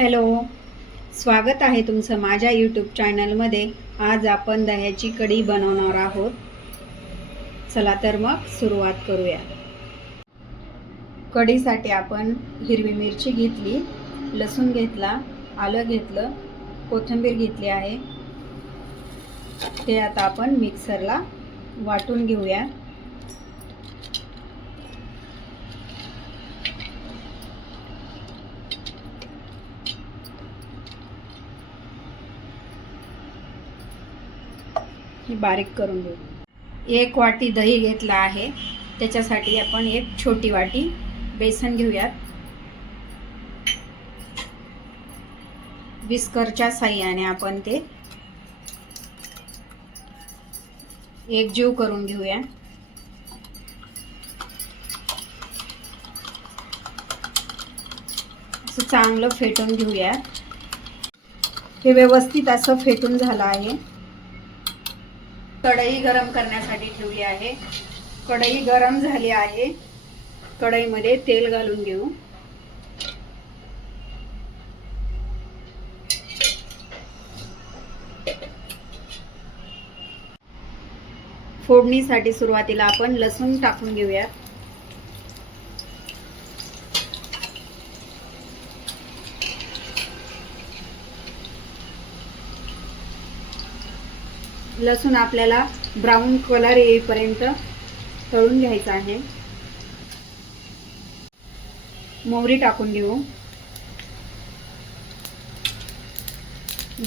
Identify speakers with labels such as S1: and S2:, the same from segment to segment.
S1: Hello. स्वागत आहे तुमचं माझ्या यूट्यूब चॅनलमध्ये आज आपण दह्याची कढी बनवणार आहोत. चला तर मग सुरुवात करूया. कढीसाठी आपण हिरवी मिरची घेतली लसूण घेतला आलं घेतलं कोथिंबीर घेतली आहे. ते आता आपण मिक्सरला वाटून घेऊया. ही बारीक करून घेऊ. एक वाटी दही घेतला आहे. त्याच्यासाठी आपण एक छोटी वाटी बेसन घेऊयात. विस्करच्या साह्याने आपण ते एक जीव करून घेऊया. असं चांगलं फेटून घेऊया हे व्यवस्थित असं फेटून झालं आहे. कढई गरम करण्यासाठी ठेवली आहे. कढई गरम झाली आहे. कढईमध्ये तेल घालून घेऊ. फोडणीसाठी सुरुवातीला आपण लसूण टाकून घेऊयात. लसूण आपल्याला ब्राऊन कलर येईपर्यंत तळून घ्यायचा आहे. मोहरी टाकून घेऊ.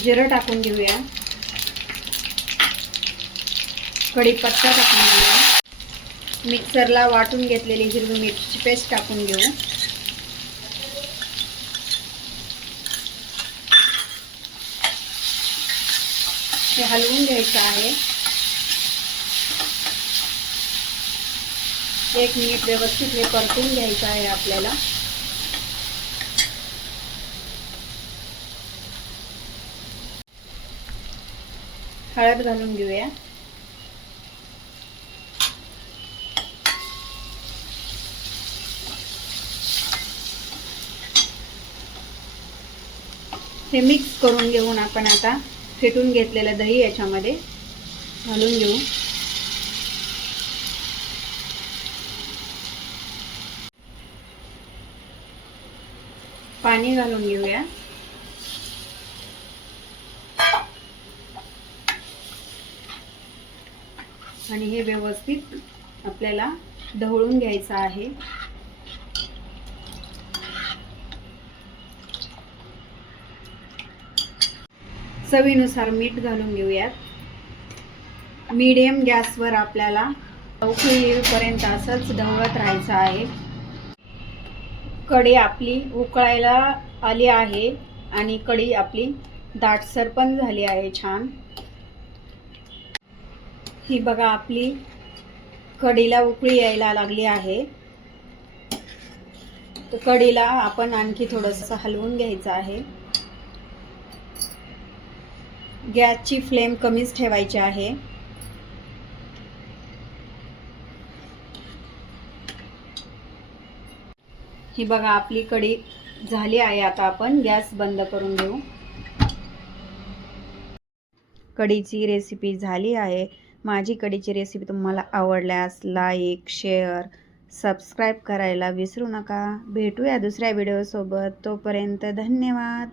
S1: जिरं टाकून घेऊया. कढीपत्ता टाकून घेऊया. मिक्सरला वाटून घेतलेली हिरवी मिरची पेस्ट टाकून घेऊ. हे हलवून घ्यायचं आहे. एक मिनिट व्यवस्थित हे परतून घ्यायचं आहे आपल्याला. हळद घालून घेऊया. हे मिक्स करून घेऊन आपण आता फेटून घेतलेलं दही याच्यामध्ये. घालून घेऊ. पाणी घालून घेऊया. आणि हे व्यवस्थित आपल्याला ढवळून घ्यायचं आहे. चवीनुसार मीठ घालून घेऊयात. मीडियम गॅसवर आपल्याला उकळी येईपर्यंत असंच ढवळत राहायचं आहे. कढी आपली उकळायला आली आहे आणि कढी आपली दाटसर पण झाली आहे छान. ही बघा आपली कढीला उकळी यायला लागली आहे. तर कढीला आपण आणखी थोडंसं हलवून घ्यायचं आहे. गॅसची फ्लेम कमीच ठेवायची आहे. ही बघा आपली कढी झाली आहे. आता आपण गॅस बंद करून घेऊ. कढीची रेसिपी झाली आहे. माझी कढीची रेसिपी तुम्हाला आवडल्यास लाईक शेअर सबस्क्राईब करायला विसरू नका. भेटूया दुसऱ्या व्हिडिओसोबत. तोपर्यंत धन्यवाद.